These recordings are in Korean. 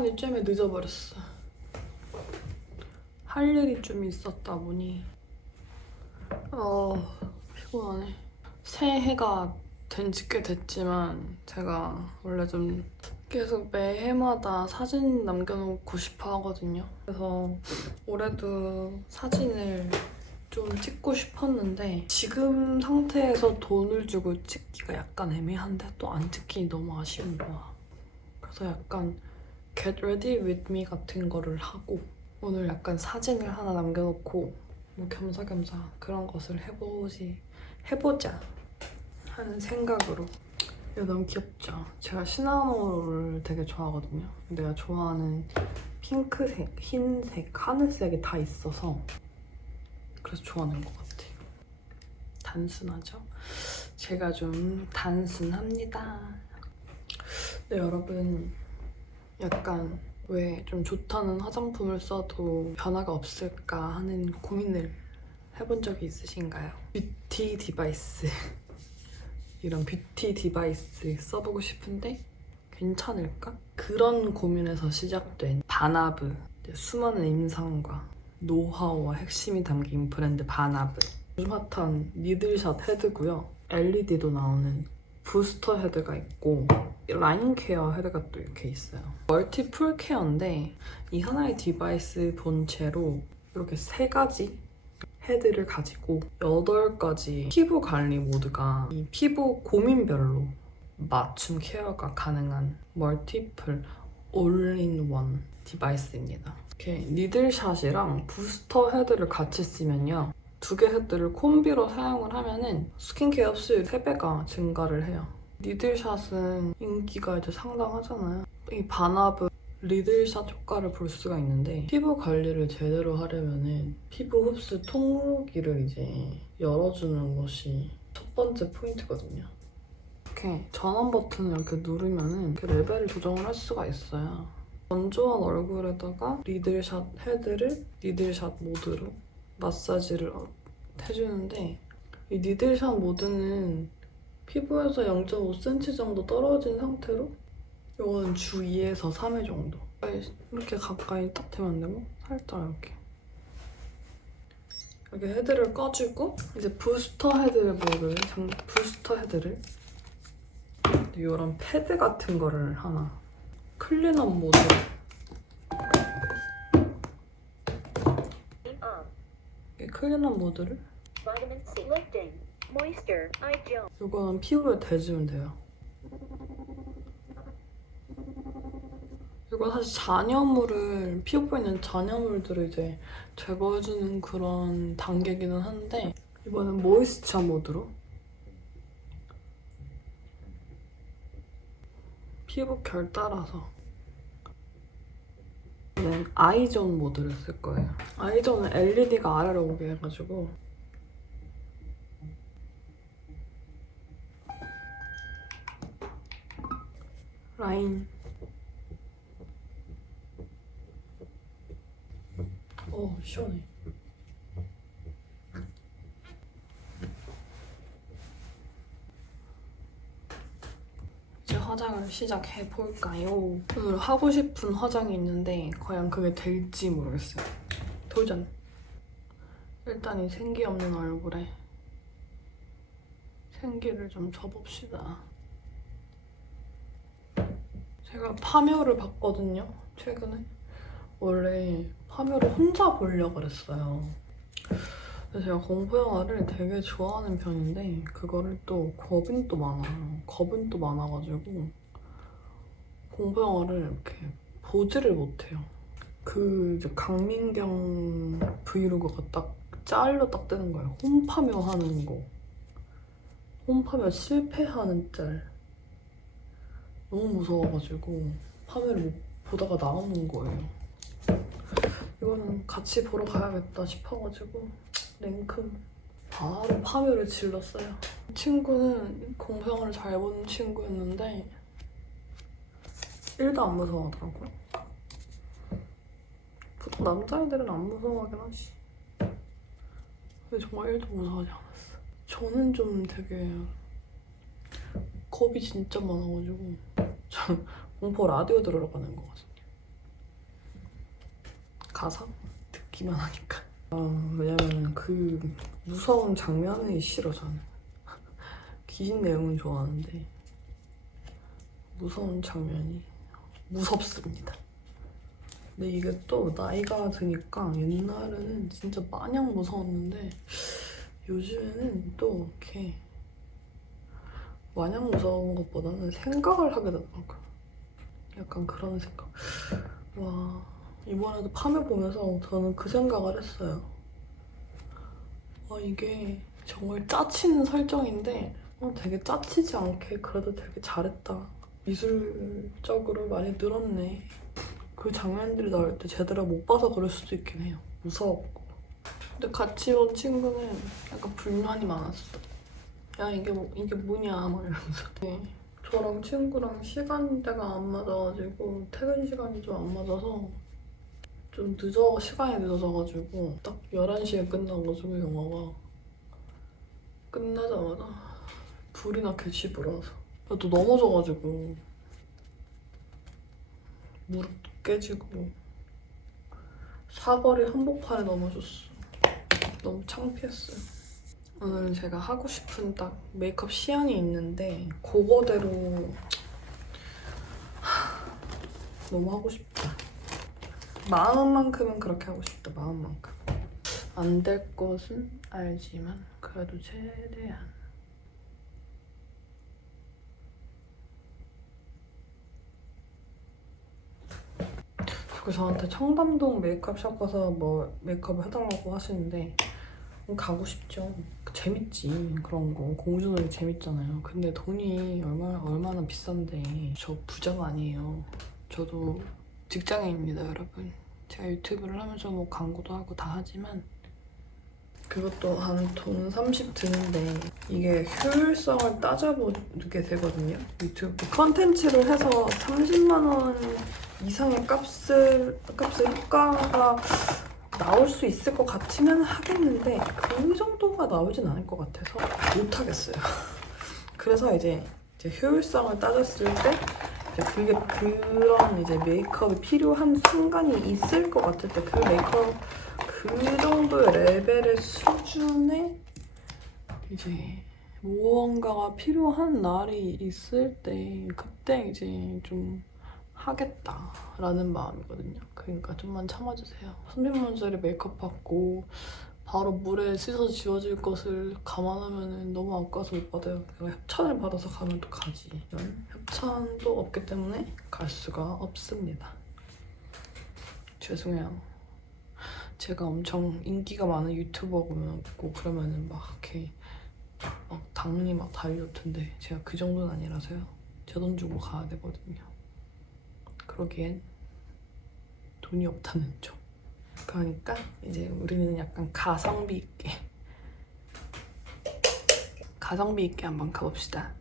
시간이 좀 늦어버렸어. 할 일이 좀 있었다 보니 어 피곤하네. 새해가 된 지 꽤 됐지만 제가 원래 좀 계속 매 해마다 사진 남겨놓고 싶어 하거든요. 그래서 올해도 사진을 좀 찍고 싶었는데 지금 상태에서 돈을 주고 찍기가 약간 애매한데 또 안 찍기 너무 아쉬운 거야. 그래서 약간 get ready with me 같은 거를 하고 오늘 약간 사진을 하나 남겨놓고 뭐 겸사겸사 그런 것을 해보지 해보자 하는 생각으로 이거 너무 귀엽죠? 제가 시나모를 되게 좋아하거든요. 내가 좋아하는 핑크색, 흰색, 하늘색이 다 있어서 그래서 좋아하는 것 같아요. 단순하죠? 제가 좀 단순합니다. 네, 여러분. 약간 왜 좀 좋다는 화장품을 써도 변화가 없을까 하는 고민을 해본 적이 있으신가요? 뷰티 디바이스. 이런 뷰티 디바이스 써보고 싶은데 괜찮을까? 그런 고민에서 시작된 바나브. 수많은 임상과 노하우와 핵심이 담긴 브랜드 바나브. 요즘 핫한 니들샷 헤드고요. LED도 나오는 부스터 헤드가 있고 라인 케어 헤드가 또 이렇게 있어요. 멀티풀 케어인데 이 하나의 디바이스 본체로 이렇게 세 가지 헤드를 가지고 8가지 피부 관리 모드가 이 피부 고민별로 맞춤 케어가 가능한 멀티플 올인원 디바이스입니다. 이렇게 니들샷이랑 부스터 헤드를 같이 쓰면요. 두개 헤드를 콤비로 사용을 하면은 스킨케어 흡수율 3배가 증가를 해요. 니들샷은 인기가 이제 상당하잖아요. 이 바나브 리들샷 효과를 볼 수가 있는데 피부 관리를 제대로 하려면은 피부 흡수 통로기를 이제 열어주는 것이 첫 번째 포인트거든요. 이렇게 전원 버튼을 이렇게 누르면은 이렇게 레벨을 조정을 할 수가 있어요. 건조한 얼굴에다가 리들샷 헤드를 리들샷 모드로 마사지를 해주는데 이 니들샷 모드는 피부에서 0.5cm 정도 떨어진 상태로 이거는 주 2에서 3회 정도. 이렇게 가까이 딱 대면 안 되고 살짝 이렇게. 이렇게 헤드를 꺼주고 이제 부스터 헤드를 모를 부스터 헤드를. 이런 패드 같은 거를 하나. 클린업 모드 이 클린업 모드를. 이거는 피부에 대주면 돼요. 이거 사실 잔여물을 피부에 있는 잔여물들을 이제 제거해주는 그런 단계기는 한데 이번엔 모이스처 모드로. 피부 결 따라서 이번엔 아이존 모드를 쓸 거예요. 아이존은 LED가 아래로 오게 해가지고. 라인. 어 시원해 화장을 시작해 볼까요? 오늘 하고 싶은 화장이 있는데 과연 그게 될지 모르겠어요 도전 일단 이 생기 없는 얼굴에 생기를 좀 줘봅시다 제가 파묘를 봤거든요, 최근에. 원래 파묘를 혼자 보려고 그랬어요. 제가 공포 영화를 되게 좋아하는 편인데 그거를 또 겁은 또 많아요. 겁은 또 많아가지고 공포 영화를 이렇게 보지를 못해요. 그 이제 강민경 브이로그가 딱 짤로 딱 뜨는 거예요. 홈파묘 하는 거. 홈파묘 실패하는 짤. 너무 무서워가지고 파멸을 못 보다가 나오는 거예요. 이거는 같이 보러 가야겠다 싶어가지고 랭큼 바로 파멸을 질렀어요. 친구는 공평을 잘 보는 친구였는데 1도 안 무서워하더라고요. 보통 남자애들은 안 무서워하긴 하지. 근데 정말 1도 무서워하지 않았어. 저는 좀 되게 겁이 진짜 많아가지고 저 공포 라디오 들으러 가는 거거든요. 가사 듣기만 하니까. 아 왜냐면 그 무서운 장면이 싫어 저는. 귀신 내용은 좋아하는데 무서운 장면이 무섭습니다. 근데 이게 또 나이가 드니까 옛날에는 진짜 마냥 무서웠는데 요즘에는 또 이렇게 마냥 무서운 것보다는 생각을 하게 되더라고요. 약간 그런 생각. 와, 이번에도 파묘 보면서 저는 그 생각을 했어요. 아, 이게 정말 짜치는 설정인데 어, 되게 짜치지 않게 그래도 되게 잘했다. 미술적으로 많이 늘었네. 그 장면들이 나올 때 제대로 못 봐서 그럴 수도 있긴 해요. 무서웠고. 근데 같이 온 친구는 약간 불만이 많았어. 야 이게 뭐 이게 뭐냐 막 이러면서. 네. 저랑 친구랑 시간대가 안 맞아가지고 퇴근 시간이 좀 안 맞아서 좀 늦어 시간이 늦어져가지고 딱 11시에 끝나가지고 영화가 끝나자마자 불이 나게 집으로 와서. 또 넘어져가지고 무릎 깨지고 사거리 한복판에 넘어졌어. 너무 창피했어요. 오늘은 제가 하고 싶은 딱 메이크업 시안이 있는데 그거대로 하, 너무 하고 싶다 마음만큼은 그렇게 하고 싶다 마음만큼 안 될 것은 알지만 그래도 최대한 자꾸 저한테 청담동 메이크업 샵 가서 뭐 메이크업 해달라고 하시는데 음, 가고 싶죠. 재밌지 그런 거 공주놀이 재밌잖아요. 근데 돈이 얼마나 얼마나 비싼데 저 부자가 아니에요. 저도 직장인입니다, 여러분. 제가 유튜브를 하면서 뭐 광고도 하고 다 하지만 그것도 한 돈 30 드는데 이게 효율성을 따져보게 되거든요. 유튜브 컨텐츠를 해서 30만 원 이상의 값을 값의 효과가 나올 수 있을 것 같으면 하겠는데 그 정도가 나오진 않을 것 같아서 못 하겠어요. 그래서 이제, 이제 효율성을 따졌을 때 그게 그런 이제 메이크업이 필요한 순간이 있을 것 같을 때 그 메이크업 그 정도의 레벨의 수준의 이제 무언가가 필요한 날이 있을 때 그때 이제 좀 하겠다라는 마음이거든요. 그러니까 좀만 참아주세요. 30만 원짜리 메이크업 받고 바로 물에 씻어 지워질 것을 감안하면 너무 아까워서 못 받아요. 내가 협찬을 받아서 가면 또 가지. 협찬도 없기 때문에 갈 수가 없습니다. 죄송해요. 제가 엄청 인기가 많은 유튜버고 그러면은 막 이렇게 막 당연히 막 달려올 텐데 제가 그 정도는 아니라서요. 제 돈 주고 가야 되거든요. 그러기엔 돈이 없다는 점. 그러니까 이제 우리는 약간 가성비 있게 가성비 있게 한번 가봅시다.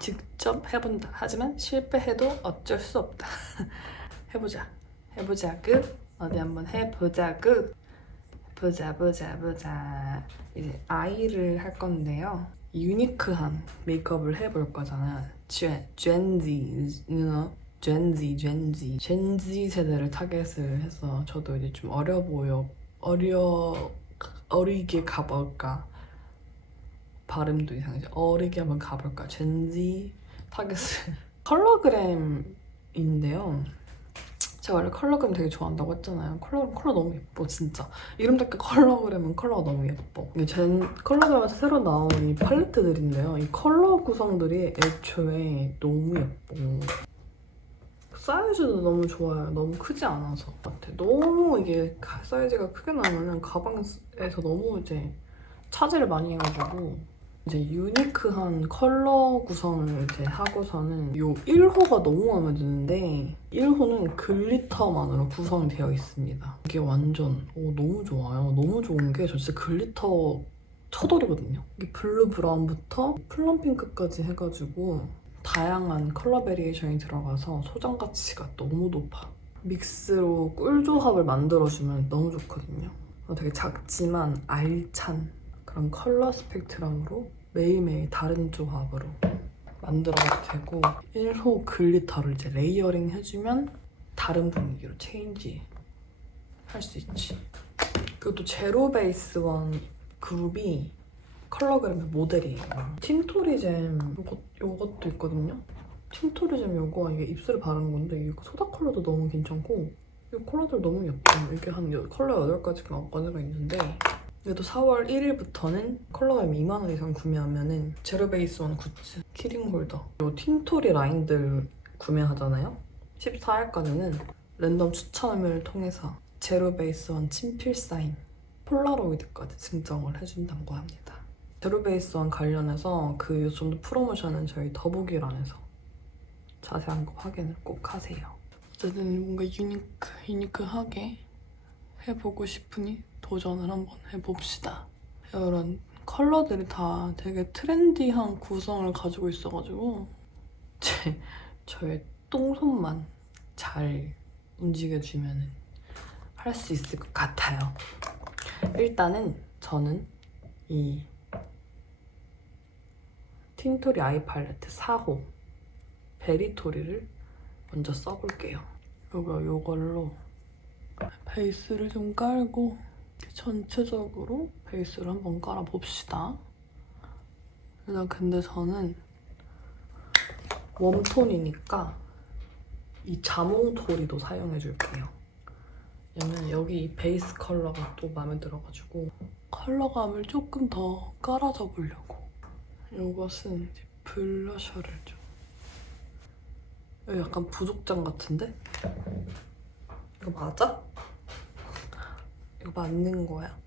직접 해본다. 하지만 실패해도 어쩔 수 없다. 해보자. 해보자구. 어디 한번 해보자구. 보자 보자 보자. 이제 아이를 할 건데요. 유니크한 메이크업을 해볼 거잖아. 젠, 젠지, you know? 젠지, 젠지. 젠지 세대를 타겟을 해서 저도 이제 좀 어려 보여, 어려, 어리게 가볼까. 발음도 이상하지. 어리게 한번 가볼까. 젠지 타겟을. 컬러그램인데요. 제가 원래 컬러그램 되게 좋아한다고 했잖아요. 컬러그램 컬러 너무 예뻐, 진짜. 이름답게 컬러그램은 컬러가 너무 예뻐. 이게 젠 컬러그램에서 새로 나온 이 팔레트들인데요. 이 컬러 구성들이 애초에 너무 예뻐. 사이즈도 너무 좋아요. 너무 크지 않아서 같아. 너무 이게 가- 사이즈가 크게 나면은 가방에서 너무 이제 차지를 많이 해가지고 이제 유니크한 컬러 구성을 이제 하고서는 요 1호가 너무 마음에 드는데 1호는 글리터만으로 구성이 되어 있습니다. 이게 완전 오, 너무 좋아요. 너무 좋은 게 저 진짜 글리터 쳐돌이거든요. 이게 블루 브라운부터 플럼 핑크까지 해가지고 다양한 컬러 베리에이션이 들어가서 소장 가치가 너무 높아. 믹스로 꿀 조합을 만들어주면 너무 좋거든요. 어, 되게 작지만 알찬 그런 컬러 스펙트럼으로 매일매일 다른 조합으로 만들어도 되고 1호 글리터를 이제 레이어링 해주면 다른 분위기로 체인지 할 수 있지. 그리고 또 제로 베이스 원 그룹이 컬러그램의 모델이에요. 틴토리잼 요것, 요것도 있거든요. 틴토리잼 요거 이게 입술에 바르는 건데 이거 소다 컬러도 너무 괜찮고 이 컬러들 너무 예뻐요. 이게 한 여- 컬러 8가지가 9가지가 있는데 그래도 4월 1일부터는 컬러그램 2만 원 이상 구매하면은 제로 베이스 원 굿즈 키링 홀더 요 틴토리 라인들 구매하잖아요. 14일까지는 랜덤 추첨을 통해서 제로 베이스 원 친필 사인 폴라로이드까지 증정을 해준다고 합니다. 제로 베이스 원 관련해서 그 요즘도 프로모션은 저희 더보기란에서 자세한 거 확인을 꼭 하세요. 어쨌든 뭔가 유니크, 유니크하게 해보고 싶으니 도전을 한번 해봅시다. 이런 컬러들이 다 되게 트렌디한 구성을 가지고 있어가지고 제 저의 똥손만 잘 움직여주면 할 수 있을 것 같아요. 일단은 저는 이 틴토리 아이 팔레트 4호 베리토리를 먼저 써볼게요. 요거 요걸로 베이스를 좀 깔고 전체적으로 베이스를 한번 깔아봅시다. 일단 근데 저는 웜톤이니까 이 자몽토리도 사용해줄게요. 왜냐면 여기 이 베이스 컬러가 또 마음에 들어가지고 컬러감을 조금 더 깔아줘 보려고. 이것은 이제 블러셔를 좀. 약간 부족장 같은데? 이거 맞아? 이거 맞는 거야?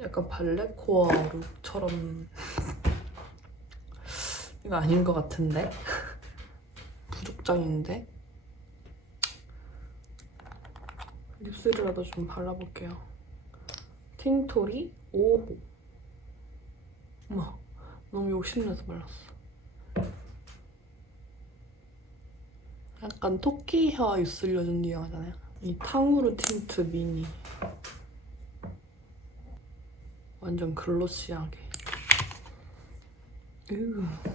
약간 발레코어 룩처럼 이거 아닌 것 같은데? 부족장인데? 립스틱이라도 좀 발라볼게요. 틴토리 5호. 어머, 너무 욕심내서 발랐어. 약간 토끼 혀 입술 여준 유형하잖아요. 이 탕후루 틴트 미니. 완전 글로시하게. 으.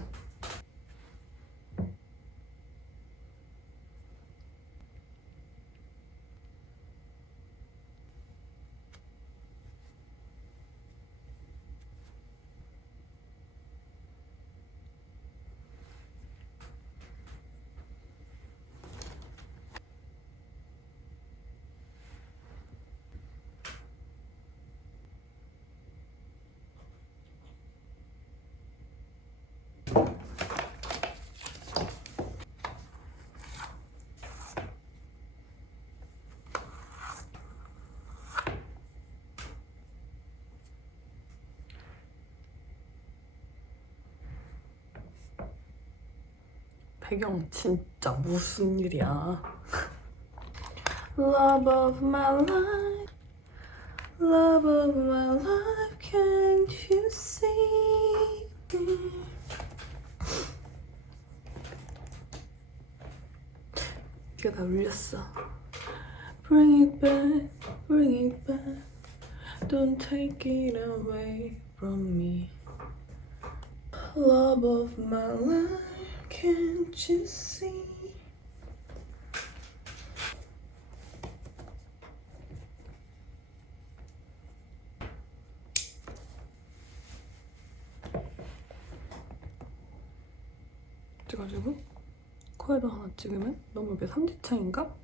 배경 진짜 무슨 일이야? Love of my life, love of my life, can't you see? 뒤가 다 울렸어. Bring it back, bring it back, don't take it away from me. Love of my life. Can't you see? 그래가지고 코에도 하나 찍으면 너무 이게 삼지창인가?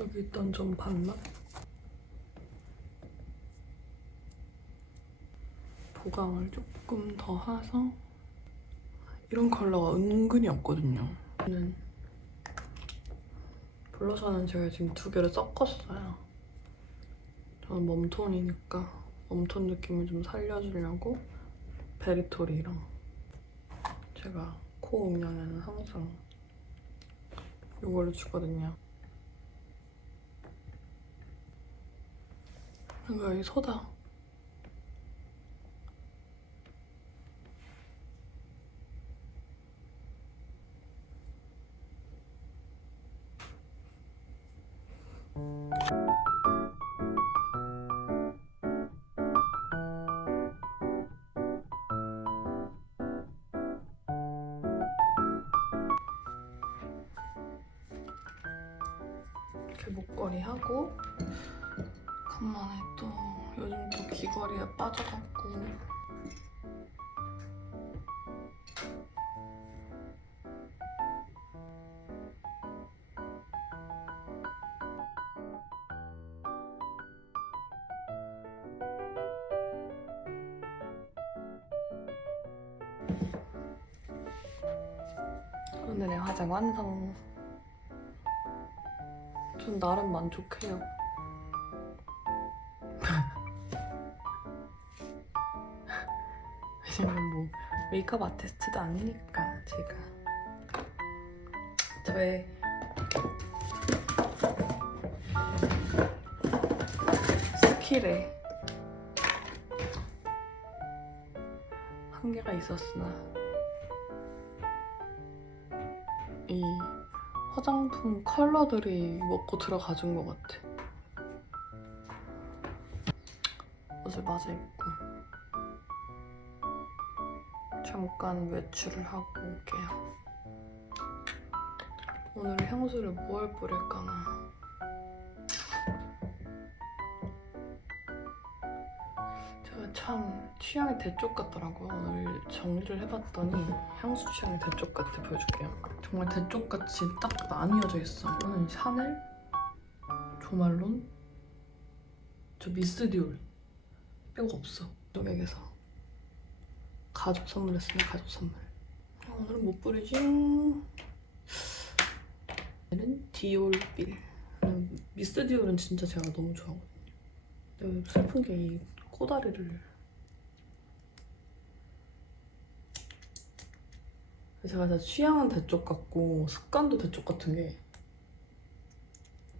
여기 일단 좀 봤나? 보강을 조금 더 해서 이런 컬러가 은근히 없거든요. 저는 블러셔는 제가 지금 두 개를 섞었어요. 저는 웜톤이니까 웜톤 느낌을 좀 살려주려고 베리토리랑 제가 코 음영에는 항상 이걸로 주거든요. 이거 이 소다. 이렇게 목걸이 하고 간만에 또 요즘 또 귀걸이에 빠져갖고 나름 만족해요. 왜냐면 뭐 메이크업 아티스트도 아니니까 제가 저의 스킬에 한계가 있었으나 이 화장품 컬러들이 먹고 들어가준 것 같아. 옷을 마저 입고 잠깐 외출을 하고 올게요. 오늘 향수를 뭘 뿌릴까나. 취향이 대쪽 같더라고요. 오늘 정리를 해봤더니 향수 취향이 대쪽 같아 보여줄게요. 정말 대쪽같이 딱 나뉘어져 있어. 저는 샤넬, 조말론, 저 미스 디올 빼고 없어. 여객에서 가족 선물했으면 가족 선물. 아, 오늘은 못 뿌리지. 얘는 디올빌. 음, 미스 디올은 진짜 제가 너무 좋아하거든요. 근데 슬픈 게 이 코다리를 제가 진짜 취향은 대쪽 같고 습관도 대쪽 같은 게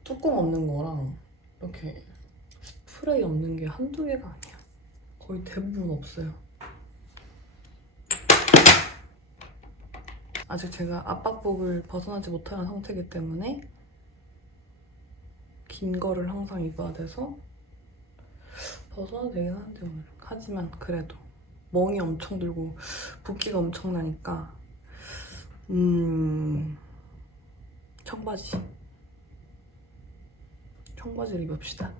뚜껑 없는 거랑 이렇게 스프레이 없는 게 한두 개가 아니야. 거의 대부분 없어요. 아직 제가 압박복을 벗어나지 못하는 상태이기 때문에 긴 거를 항상 입어야 돼서 벗어도 되긴 하는데 오늘 하지만 그래도 멍이 엄청 들고 붓기가 엄청 나니까 음 청바지. 청바지를 입읍시다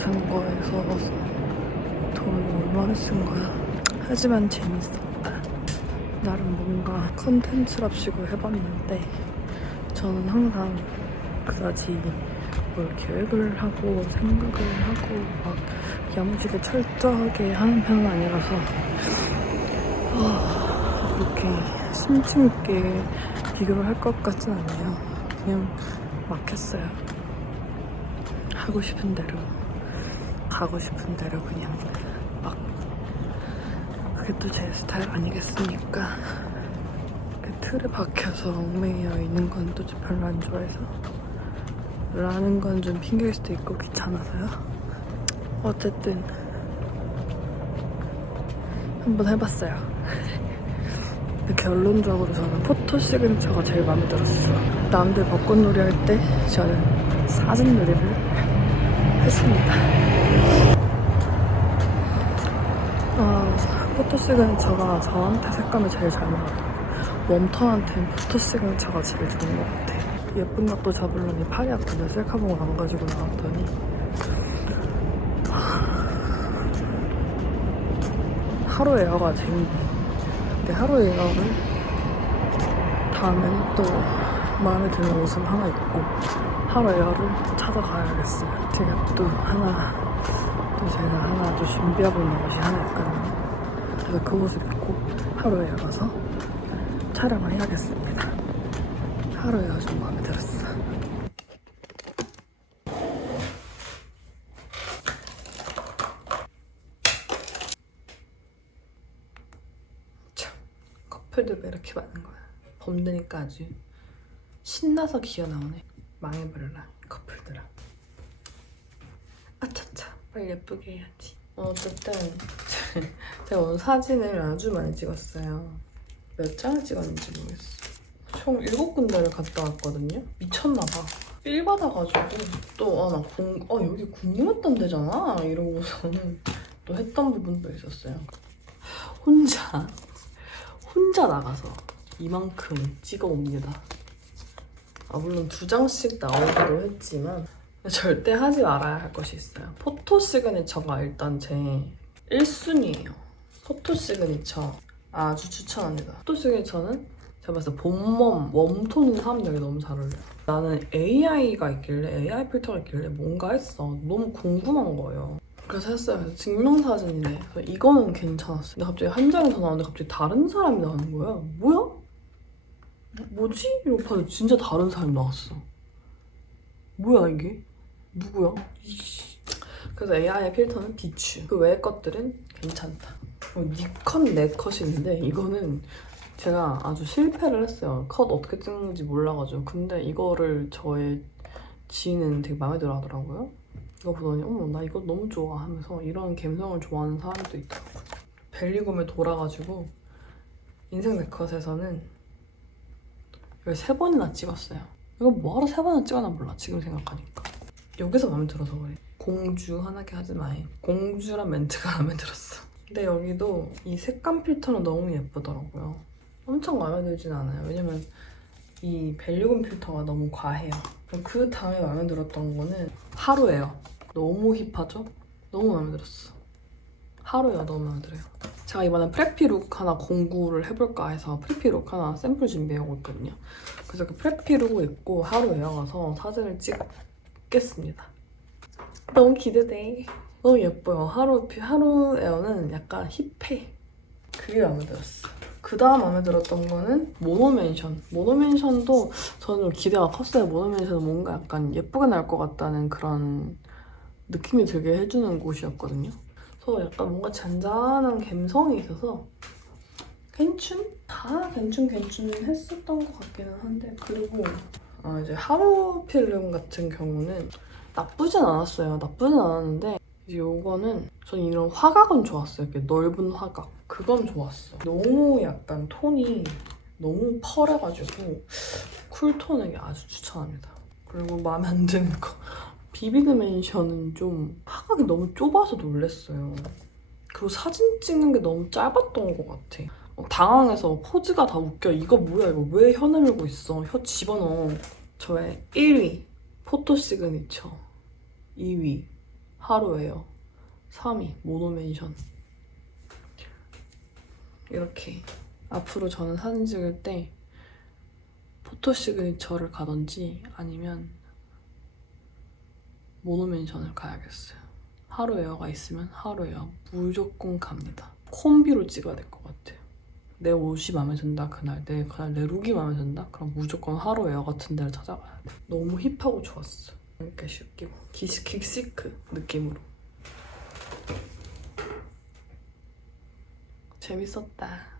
같은 거에서 돈 얼마를 쓴 거야. 하지만 재밌었다. 나름 뭔가 컨텐츠랍시고 해봤는데 저는 항상 그다지 뭘 계획을 하고 생각을 하고 막 야무지게 철저하게 하는 편은 아니라서 아, 그렇게 심층 있게 비교를 할 것 같진 않네요. 그냥 막혔어요. 하고 싶은 대로 가고 싶은 대로 그냥 막 그게 또 제 스타일 아니겠습니까? 그 틀에 박혀서 얽매여 있는 건 또 별로 안 좋아해서 라는 건 좀 핑계일 수도 있고 귀찮아서요. 어쨌든 한번 해봤어요. 결론적으로 저는 포토 시그니처가 제일 마음에 들었어. 남들 벚꽃놀이 할 때 저는 사진놀이를 했습니다. 아, 포토 시그니처가 저한테 색감이 제일 잘 맞아요. 웜톤한테는 포토 시그니처가 제일 좋은 것 같아. 예쁜 것도 잡으려니 팔이 아픈데 셀카봉을 안 가지고 나왔더니 하루 에어가 재밌네. 근데 하루 에어를 다음에는 또 마음에 드는 옷은 하나 있고 하루 에어를 찾아가야겠어요. 제가 또 하나 또 제가 하나 또 준비하고 있는 것이 하나 있거든요. 그래서 그 옷을 입고 하루 에어 가서 촬영을 해야겠습니다. 하루 에어 좀 마음에 들었어. 참, 커플들 왜 이렇게 많은 거야? 범드니까 아주 신나서 기어 나오네. 망해버려라 커플들아. 아차차 빨리 예쁘게 해야지. 어쨌든 제가 오늘 사진을 아주 많이 찍었어요. 몇 장을 찍었는지 모르겠어. 총 일곱 군데를 갔다 왔거든요. 미쳤나봐. 삘 받아가지고 또 아나 궁, 아 여기 궁금했던 데잖아 이러고서는 또 했던 부분도 있었어요. 혼자 혼자 나가서 이만큼 찍어옵니다. 아 물론 두 장씩 나오기도 했지만 절대 하지 말아야 할 것이 있어요. 포토 시그니처가 일단 제 1순위예요. 포토 시그니처 아주 추천합니다. 포토 시그니처는 제가 봤을 때 봄웜, 웜톤인 사람들에게 너무 잘 어울려요. 나는 AI가 있길래, AI 필터가 있길래 뭔가 했어. 너무 궁금한 거예요. 그래서 했어요. 그래서 증명사진이네. 그래서 이거는 괜찮았어. 근데 갑자기 한 장이 더 나오는데 갑자기 다른 사람이 나오는 거야. 뭐야? 뭐지? 이러고 봤는데 진짜 다른 사람이 나왔어. 뭐야 이게? 누구야? 이씨. 그래서 AI의 필터는 비추. 그 외의 것들은 괜찮다. 어, 니컷 네 컷인데 이거는 제가 아주 실패를 했어요. 컷 어떻게 찍는지 몰라가지고. 근데 이거를 저의 지인은 되게 마음에 들어 하더라고요. 이거 보더니 어머 나 이거 너무 좋아 하면서 이런 감성을 좋아하는 사람도 있더라고요. 벨리곰에 돌아가지고 인생 네컷에서는 이걸 세 번이나 찍었어요. 이거 뭐하러 세 번이나 찍었나 몰라 지금 생각하니까. 여기서 마음에 들어서 그래. 공주 하나게 하지 마이. 공주란 멘트가 마음에 들었어. 근데 여기도 이 색감 필터는 너무 예쁘더라고요. 엄청 마음에 들진 않아요. 왜냐면 이 벨리곰 필터가 너무 과해요. 그 다음에 마음에 들었던 거는 하루예요. 너무 힙하죠? 너무 마음에 들었어. 하루예요. 너무 마음에 들어요. 제가 이번에 프레피 룩 하나 공구를 해볼까 해서 프레피 룩 하나 샘플 준비하고 있거든요. 그래서 그 프레피룩 입고 하루 에어가서 사진을 찍겠습니다. 너무 기대돼. 너무 예뻐요. 하루, 하루 에어는 약간 힙해. 그게 마음에 들었어. 그 다음 마음에 들었던 거는 모노멘션. 모노멘션도 저는 좀 기대가 컸어요. 모노멘션은 뭔가 약간 예쁘게 나올 것 같다는 그런 느낌이 들게 해주는 곳이었거든요. 그래서 약간 뭔가 잔잔한 감성이 있어서 괜춘? 다 괜춘 괜춘 했었던 것 같기는 한데 그리고 아, 이제 하루 필름 같은 경우는 나쁘진 않았어요. 나쁘진 않았는데 이제 요거는 전 이런 화각은 좋았어요. 이렇게 넓은 화각. 그건 좋았어. 너무 약간 톤이 너무 펄해가지고 쿨톤에게 아주 추천합니다. 그리고 마음에 안 드는 거. 비비드 맨션은 좀 화각이 너무 좁아서 놀랬어요. 그리고 사진 찍는 게 너무 짧았던 것 같아. 어, 당황해서 포즈가 다 웃겨. 이거 뭐야 이거 왜 혀 내밀고 있어? 혀 집어넣어. 저의 1위 포토 시그니처. 2위. 하루예요. 3위. 모노멘션. 이렇게 앞으로 저는 사진 찍을 때 포토 시그니처를 가든지 아니면 모노멘션을 가야겠어요. 하루 에어가 있으면 하루 에어. 무조건 갑니다. 콤비로 찍어야 될 것 같아요 내 옷이 마음에 든다 그날 내 그날 내 룩이 마음에 든다? 그럼 무조건 하루 에어 같은 데를 찾아가야 돼. 너무 힙하고 좋았어. 이렇게 쉽게 기시 긱시크 느낌으로. 재밌었다